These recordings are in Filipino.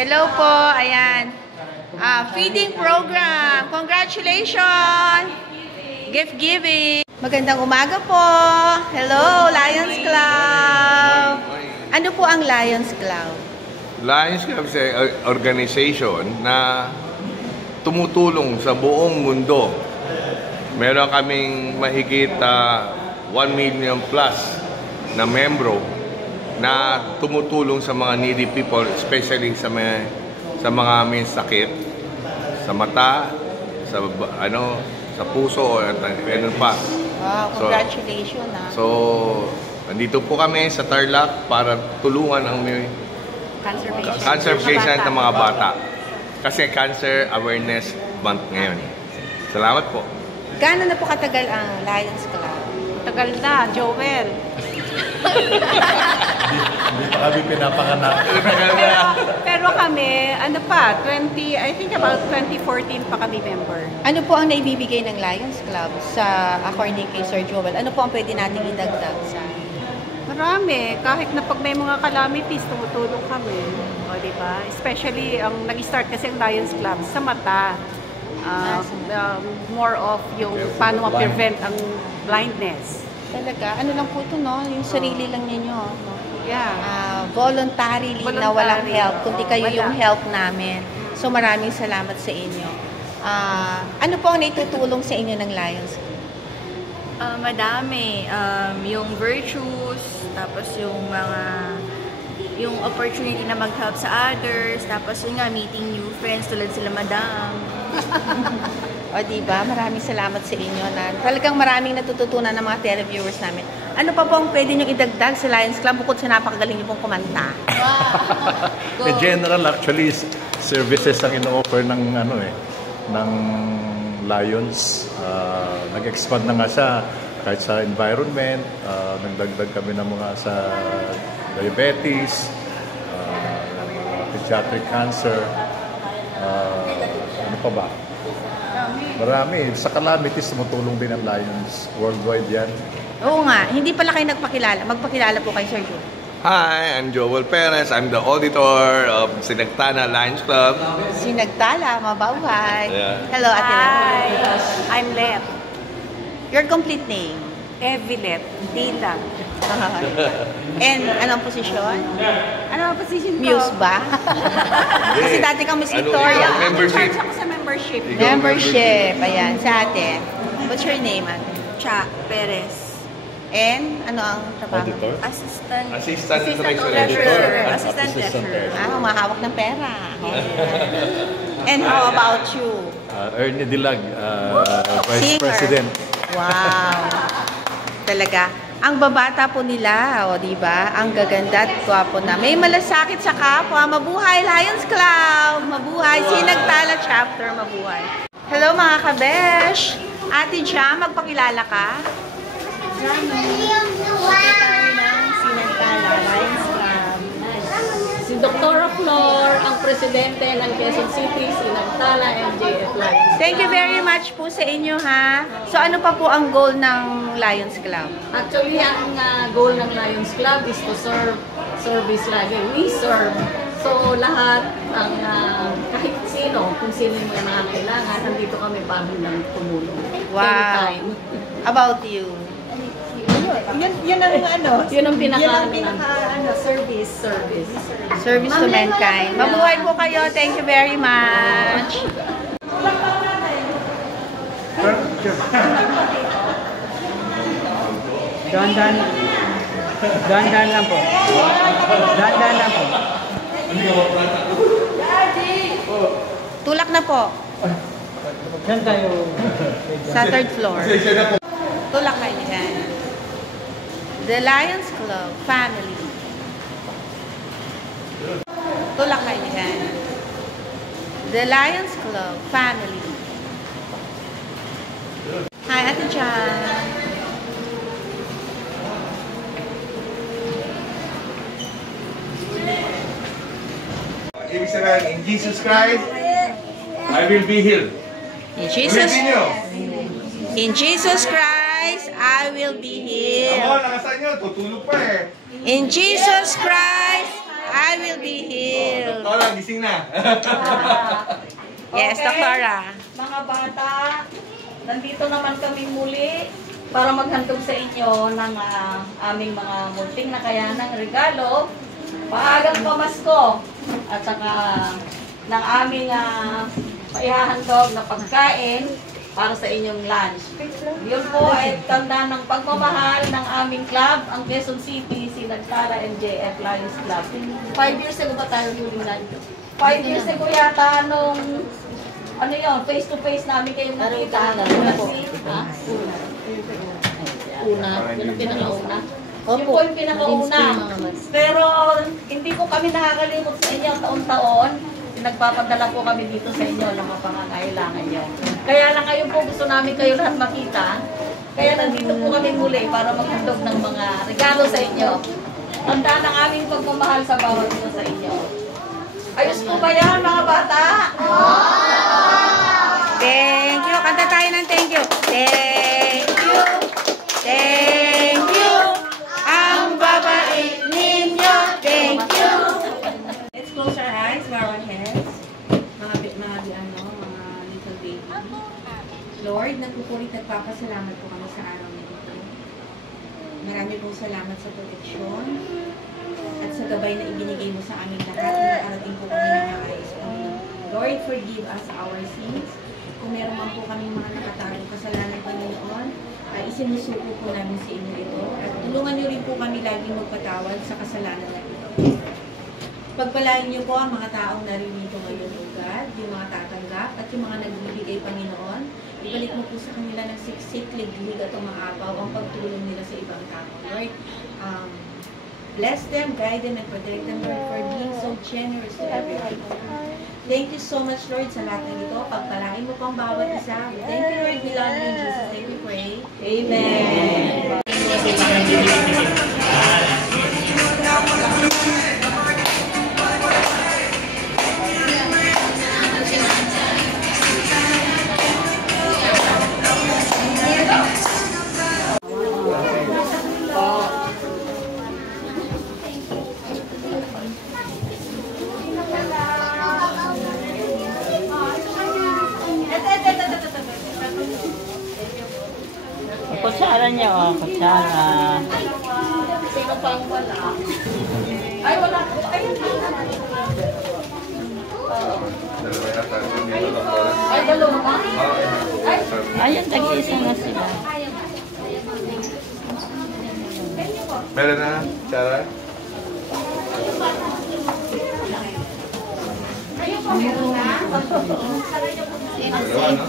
Hello po, ayan. Feeding program. Congratulations! Gift giving. Magandang umaga po. Hello, Lions Club. Ano po ang Lions Club? Lions Club is an organization na tumutulong sa buong mundo. Meron kaming mahigit 1 million plus na membro na tumutulong sa mga needy people, especially sa mga may sakit, sa mata, sa puso, at ano pa. Wow, congratulations. So, nandito po kami sa Tarlac para tulungan ang cancer patient ng mga bata. Kasi Cancer Awareness Month ngayon. Salamat po. Gaano na po katagal ang Lions Club? Tagal na, Joel. Hindi pa kami pinapanganak. Pero kami, I think about 2014 pa kami member. Ano po ang naibibigay ng Lions Club sa according kay Sir Joel? Ano po ang pwede nating idagdag sa... Marami. Kahit na pag may mga calamities, tumutulong kami. O, diba? Especially, nag-start kasi ang Lions Club sa mata. More of yung paano ma-prevent ang blindness. Talaga? Ano lang po ito, no? Yung sarili lang ninyo. No? Yeah. Voluntarily na walang help. Kundi kayo yung help namin. So, maraming salamat sa inyo. Ano po ang naitutulong sa inyo ng Lions? Madami. Yung virtues, tapos yung opportunity na mag-help sa others, tapos yung meeting new friends tulad sila Madam. O, diba? Maraming salamat sa inyo na talagang maraming natututunan ng mga televiewers namin. Ano pa po ang pwede nyo idagdag sa Lions Club bukod sa napakagaling nyo pong kumanta? In general, actually, services ang ino-offer ng ng Lions. Nag-expand na nga siya kahit sa environment, nagdagdag kami ng mga sa diabetes, pediatric cancer, ano pa ba? Marami. Sa calamities, tumutulong din ang Lions. Worldwide yan. Oo nga. Hindi pala kayo nagpakilala. Magpakilala po kay Sir Joel. Hi, I'm Joel Perez. I'm the auditor of Sinagtana Lions Club. Sinagtala, mababuhay. Yeah. Hello, Ate Lep. Hi, I'm Lep. Your complete name? Evilet. Dila. And anong posisyon? Ano ang position ko? Muse ba? Kasi dati kang Miss Victoria. Membership. Ako sa membership. Membership. Ayan, sa atin. What's your name, Ate? Cha Perez. And ano ang trabaho? Auditor? Assistant Treasurer. Assistant Treasurer. Mahawak ng pera. And how about you? Ernie Dilag, Vice Singer. President. Wow. Talaga. Ang babata po nila, o diba? Ang gaganda at gwapo na. May malasakit sa kapwa. Mabuhay Lions Club! Mabuhay Sinagtala Chapter! Mabuhay! Hello mga kabesh! Ate Jam, magpakilala ka? Si Dr. Flor, ang presidente ng Quezon City, Sinagtala MJF Lions. Thank you very much po sa inyo, ha? So, ano pa po ang goal ng Lions Club? Actually, ang goal ng Lions Club is to serve, service lagi. We serve. So, lahat, kahit sino, kung sino yung mga nakakailangan, nandito kami para ng tumulong. Wow. Anytime. About you? Yun ang service. Service to mankind. Mabuhay po kayo. Thank you very much. Dahan-dahan lang po. Dahan-dahan lang po. Tulak na po. Saan tayo? Sa third floor. Tulak kayo yan. The Lions Club family. Tulak kayo yan. The Lions Club family. Hi, Ate Chan. Ibig sabihin, in Jesus Christ, I will be healed. In Jesus Christ, I will be healed. Ako, nakasan nyo, tutulog pa eh. In Jesus Christ, I will be healed. Doktora, gising na. Yes, Okay. Doktora. Mga bata, nandito naman kami muli para maghandog sa inyo ng aming mga munting nakayanang regalo. Maagang pamasko at saka ng aming paihahandog na pagkain para sa inyong lunch. Yun po ay tanda ng pagmamahal ng aming club, ang Quezon City, Sinagtala MJF Lions Club. 5 years ago ba tayo huling lunch? 5 years ago yata nung ano yun, face-to-face namin kayong nakita. Una, yun ang pinakauna. Yun po yung pinakauna. Pero hindi po kami nakakalimot sa inyo taon-taon. Nagpapadala po kami dito sa inyo ng mga pangangailangan nyo. Kaya lang ngayon po gusto namin kayo lahat makita. Kaya nandito po kami muli para maghandog ng mga regalo sa inyo. Tandaan ang aming pagmamahal sa bawat isa sa inyo. Ayos po ba yan mga bata? Thank you. Kanta tayo ng thank you. Thank you. Thank you. Ang babait ninyo. Thank you. Let's close our eyes, bow our heads. Mga little baby. Lord, nagpupulit nagpapasalamat po kami sa araw na ito. Marami pong salamat sa proteksyon at sa gabay na ibinigay mo sa aming lahat na nakarating po kami ng maayos po. Lord, forgive us our sins. Kung meron man po kami mga nakatagong kasalanan, Panginoon, isinusuko po namin sa inyo ito. At tulungan niyo rin po kami laging magpatawad sa kasalanan na ito. Pagpalain niyo po ang mga taong naririto ngayon, O God, yung mga tatanggap at yung mga nagbibigay, Panginoon. Ibalik mo po sa kanila ng siksik, liglig at umaapaw ang pagtulong nila sa ibang tao. Lord, bless them, guide them, and protect them, Lord, for being so generous to everyone. Thank you so much, Lord, sa lahat ng ito. Pagpalain mo pang bawat isa. Thank you, Lord. We love you in Jesus' name we pray. Amen. Kutsara niya, kutsara. Sino pang wala? Ay, wala po. Ay, dalawa na? Ayun, tag-isa na sila. Meron na, Chara? Dalawa, no?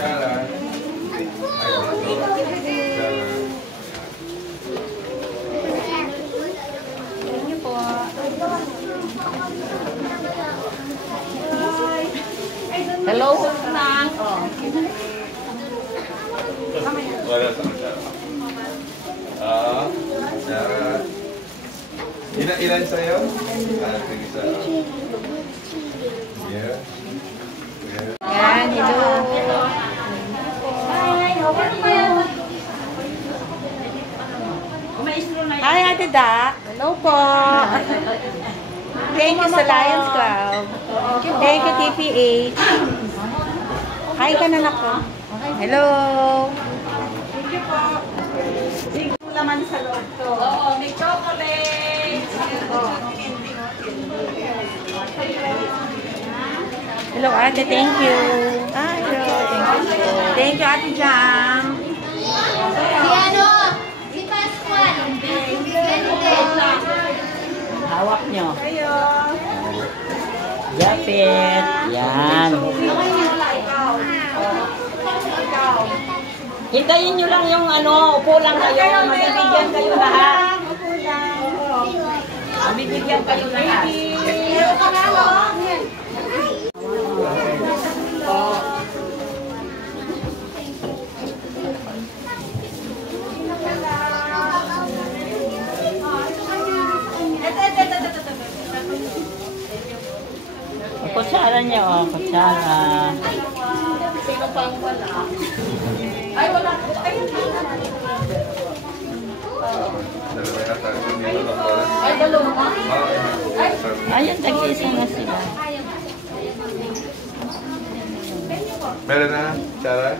Chara. Hello, na. Wala sa Chara. Chara. Ilan sa'yo? Sige sa... Yeah. Yan, hello. Hi, Ate Dak. Hello po. Thank you sa Lions Club. Thank you, TPH. Hi ka na ako. Hello. Thank you po. Yung laman sa loob to. Oo, may chocolate. Hello, Ate. Thank you. Hello. Thank you, Ate Jam. Si Pascual. Hawak nyo. Kayo. Japit. Yan. Hintayin nyo lang yung upo lang kayo. Mabibigyan kayo lahat. Mabibigyan kayo lahat. Kutsara niyo, kutsara. Sino pang wala? Ay, wala po. Ayun. Ay, dalawa. Ayun, tag-isa na sila. Meron na, Sarah?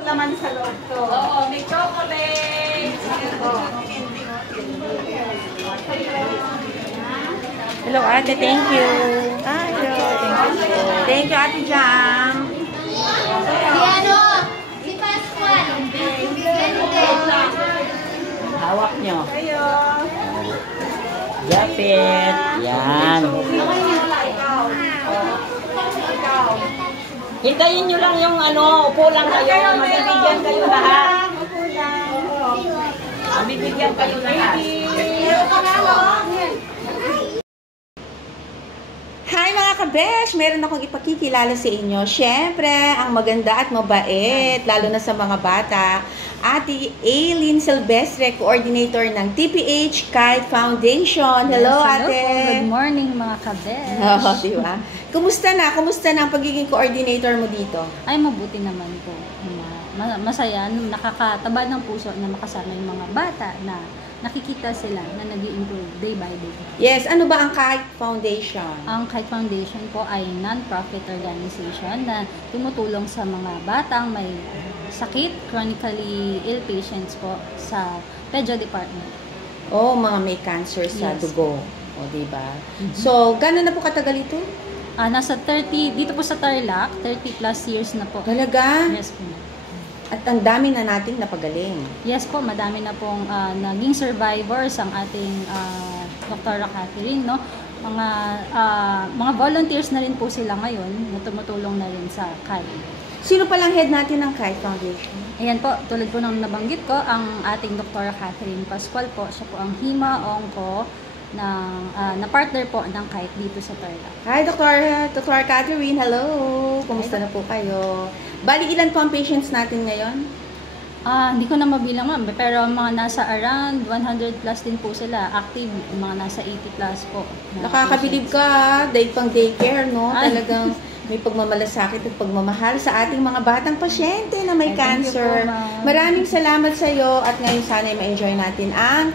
Laman sa loob to. Oo, may chocolate. Hello, ate. Thank you. Hello. Thank you. Thank you, ate Jam. Hawak nyo. Japit. Yan. Hintayin nyo lang yung ano, upo lang kayo. Mabibigyan kayo lahat. Mabibigyan kayo lahat. Hi mga kabesh! Meron akong ipakikilala sa inyo. Siyempre, ang maganda at mabait, lalo na sa mga bata, Ate Aileen Silvestre, coordinator ng TPH Kite Foundation. Hello, Yes, hello ate! po. Good morning mga kabesh. Oo, diba? Kumusta na? Kumusta na ang pagiging coordinator mo dito? Ay, mabuti naman po. Masaya, nakakataba ng puso na makasama yung mga bata na nakikita sila na nag-i-improve day by day. Yes, ano ba ang Kite Foundation? Ang Kite Foundation po ay non-profit organization na tumutulong sa mga batang may sakit, chronically ill patients po sa Pedio Department. Oh, mga may cancer sa Yes. dugo. O, diba? So, gano'n na po katagal ito? Nasa 30, dito po sa Tarlac, 30 plus years na po. Talaga? Yes po. At ang dami na nating napagaling. Yes po, madami na pong naging survivors ang ating Dr. Catherine, no? Mga volunteers na rin po sila ngayon na tumutulong na rin sa Kite. Sino palang head natin ng Kite Foundation? Ayan po, tulad po ng nabanggit ko, ang ating Dr. Catherine Pascual po, siya po ang Hima-Onco na partner po ng Kite dito sa Tarlac. Hi, Dr. Catherine. Hello. Kumusta na po kayo? Bali, ilan po ang patients natin ngayon? Hindi ko na mabilang ma'am, pero mga nasa around 100 plus din po sila, active, mga nasa 80 plus po. Nakakabilib ka, dahil pang daycare, no? Ay. Talagang may pagmamalasakit at pagmamahal sa ating mga batang pasyente na may Ay, thank you cancer. po, ma'am. Maraming salamat sa iyo at ngayon sana ma-enjoy natin ang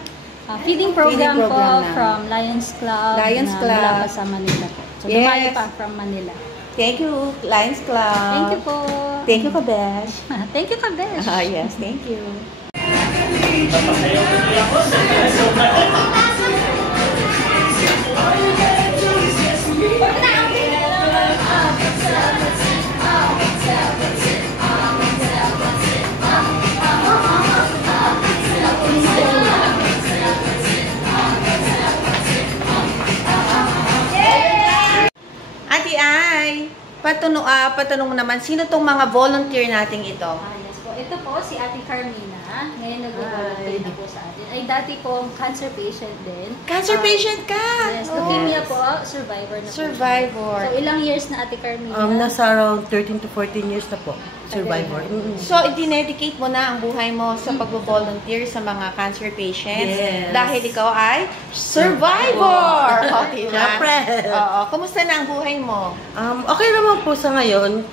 Feeding program po na. from Lions Club. Lions na Club. mula pa sa Manila po. So, Yes. lumayo pa from Manila. Thank you, Lions Club. Thank you po. Thank you, Kabesh. Thank you, Kabesh. Yes, thank you. Ate Ay, patanong naman, sino tong mga volunteer nating ito? Yes po. Ito po si Ate Carmina. Ngayon nag-volunteer na po sa atin. Ay dati pong cancer patient din. Cancer patient ka? Yes, leukemia po. Survivor na po. Survivor. So ilang years na Ate Carmina? Nasa around 13 to 14 years na po. Survivor. So, i-dedicate mo na ang buhay mo sa pag-volunteer sa mga cancer patients. Yes. Dahil ikaw ay survivor! O, diba? Siyempre. Oo. Kumusta na ang buhay mo? Okay naman po sa ngayon.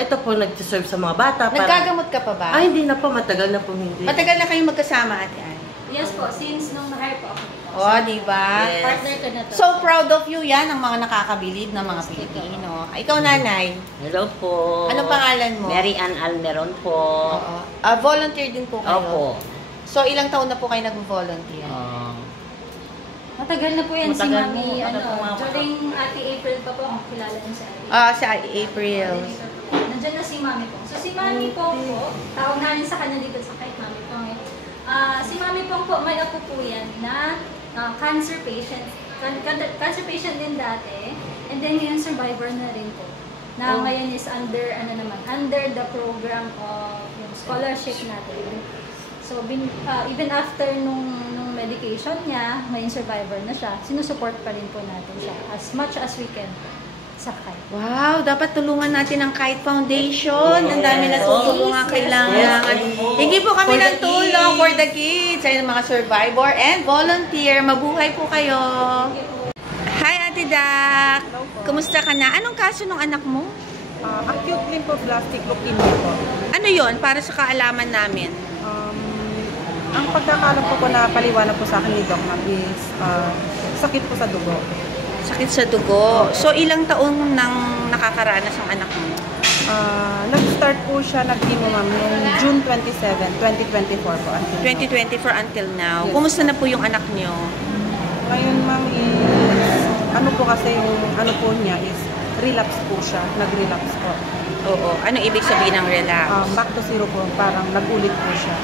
Ito po nag-serve sa mga bata. Naggagamot ka pa ba? Ay, hindi na po. Matagal na po hindi. Matagal na kayong magkasama, Ate Ay. Yes po. Since nung na-hire po ako. O, diba? Yes. Partner ko na to. So proud of you yan, ang mga nakakabilib na mga Pilipino. Ikaw, nanay. Hello po. Anong pangalan mo? Mary Ann Almeron po. Oo. Volunteer din po kayo? Opo. So, ilang taon na po kayo nag-volunteer? Matagal na po yan si Matagal Mami. po. Ano po, Mama? During Ate April pa po ako kilala niya sa Ate. Sa April. Nandiyan na si Mami po. So si Mami po, tawag namin sa kanya dito sa kahit Mami po. Si Mami po may apo po yan na cancer patient. Cancer patient din dati. And then ngayon survivor na rin po. Na ngayon is under the program of yung scholarship natin. So even after nung medication niya, ngayon survivor na siya, sinusupport pa rin po natin siya as much as we can. sakay. Wow, dapat tulungan natin ang Kite Foundation. Ang dami na tutulungan kailangan. Hingi po kami ng tulong for the kids, ay mga survivor and volunteer. Mabuhay po kayo. Hi, Ate Dak. Kumusta ka na? Anong kaso ng anak mo? Acute lymphoblastic leukemia po. Ano yon para sa kaalaman namin? Ang pagkakalam ko na paliwanag po sa akin ni Doc Ma'am is sakit po sa dugo. Sakit sa dugo. So, ilang taon nang nakakaranas ang anak mo? Nag-start po siya, nag-chemo ma'am, noong June 27, 2024 po. 2024 until now. Yes. Kumusta na po yung anak niyo? Ngayon ma'am is, ano po kasi yung, ano po niya is, relapse po siya. Nag-relapse po. Oo. Ano ibig sabihin ng relapse? Back to zero po. Parang nag-ulit po siya.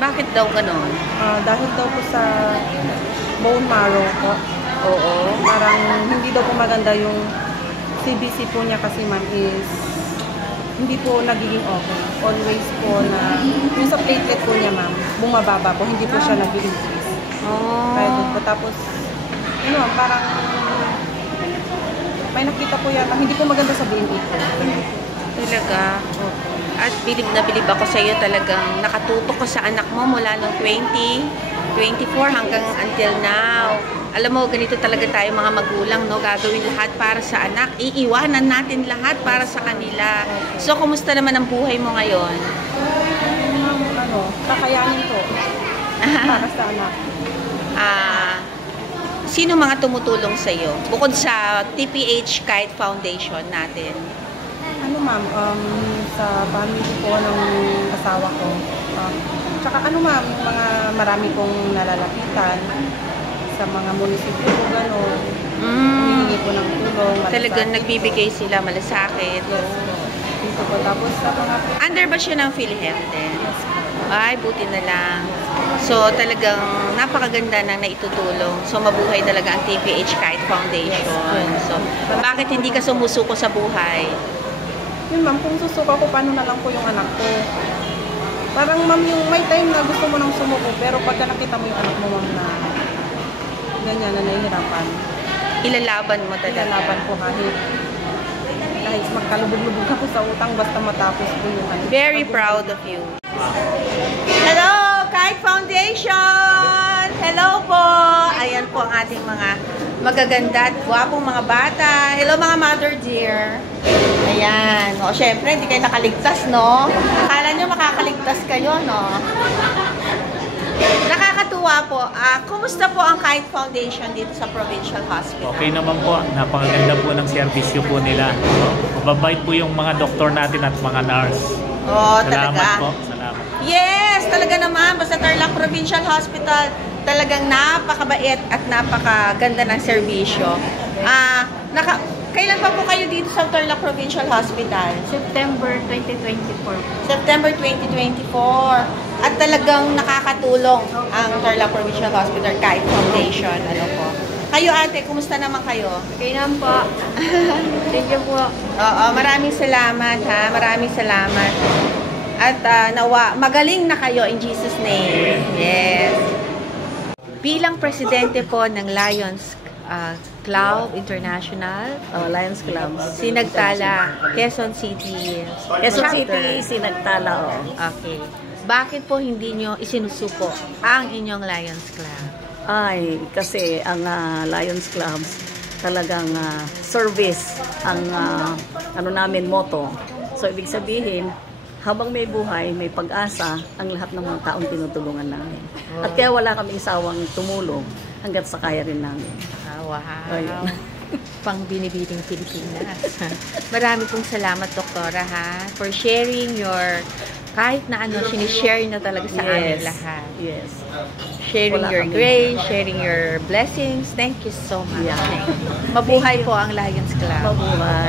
Bakit daw ganon? Dahil daw po sa bone marrow po. Oo. Parang hindi daw po maganda yung CBC po niya kasi ma'am is hindi po nagiging okay. Always po na yung sa platelet po niya ma'am, bumababa po. Hindi po siya nag-increase. Kaya doon po. Tapos, yun ma'am, parang may nakita po yan. Hindi po maganda sa BNA po. Talaga? At bilib na bilib ako sa iyo, talagang nakatutok ko sa anak mo mula noong 2024 hanggang until now. Alam mo, ganito talaga tayo mga magulang, no? Gagawin lahat para sa anak. Iiwanan natin lahat para sa kanila. So, kumusta naman ang buhay mo ngayon? Kakayanin po. Para sa anak. Sino mga tumutulong sa iyo? Bukod sa TPH Kite Foundation natin. Ano ma'am, sa family po ng asawa ko. Tsaka ano ma'am, yung mga marami kong nalalapitan sa mga munisipyo po gano'n. Hihingi po ng tulong. Talagang nagbibigay sila malasakit. Yes po. Dito po. Tapos sa mga... Under ba siya ng PhilHealth din? Yes po. Ay, buti na lang. So, talagang napakaganda ng naitutulong. So, mabuhay talaga ang TPH Kite Foundation. So, bakit hindi ka sumusuko sa buhay? Yun ma'am, kung susuko ko, paano na lang po yung anak ko? Parang ma'am, yung may time na gusto mo nang sumuko, pero pagka nakita mo yung anak mo ma'am na ganyan na nahihirapan. Ilalaban mo talaga? Ilalaban po kahit magkalubog-lubog ako sa utang basta matapos po yung ano. Very proud of you. Hello, Kite Foundation! Hello po! Ayan po ang ating mga magaganda at gwapong mga bata. Hello mga mother dear. Ayan. O, syempre, hindi kayo nakaligtas, no? Akala nyo makakaligtas kayo, no? Nakakatuwa po. Kumusta po ang Kite Foundation dito sa Provincial Hospital? Okay naman po. Napakaganda po ng serbisyo po nila. Mababait po yung mga doktor natin at mga nurse. Oh, salamat talaga. Po. Salamat. Yes, talaga naman. Basta Tarlac Provincial Hospital, talagang napakabait at napakaganda ng serbisyo. Kailan pa po kayo dito sa Tarlac Provincial Hospital? September 2024. September 2024. At talagang nakakatulong ang Tarlac Provincial Hospital Kite Foundation. Ano po? Kayo ate, kumusta naman kayo? Okay naman po. Thank you po. Oo, maraming salamat ha. Maraming salamat. At nawa, magaling na kayo in Jesus' name. Yes. Bilang presidente po ng Lions Club International, Lions Club. Sinagtala, Quezon City. Quezon City, Sinagtala. Okay. Bakit po hindi nyo isinusuko ang inyong Lions Club? Ay, kasi ang Lions Club talagang service ang ano namin motto. So ibig sabihin, habang may buhay, may pag-asa ang lahat ng mga taong tinutulungan namin. At kaya wala kaming sawang tumulong hanggat sa kaya rin namin. Wow. Pang binibining Pilipinas. Marami pong salamat, Doktora, ha, for sharing your, kahit na ano, sinishare na talaga sa amin lahat. Yes. Sharing your grace, sharing your blessings. Thank you so much. Mabuhay po ang Lions Club. Mabuhay.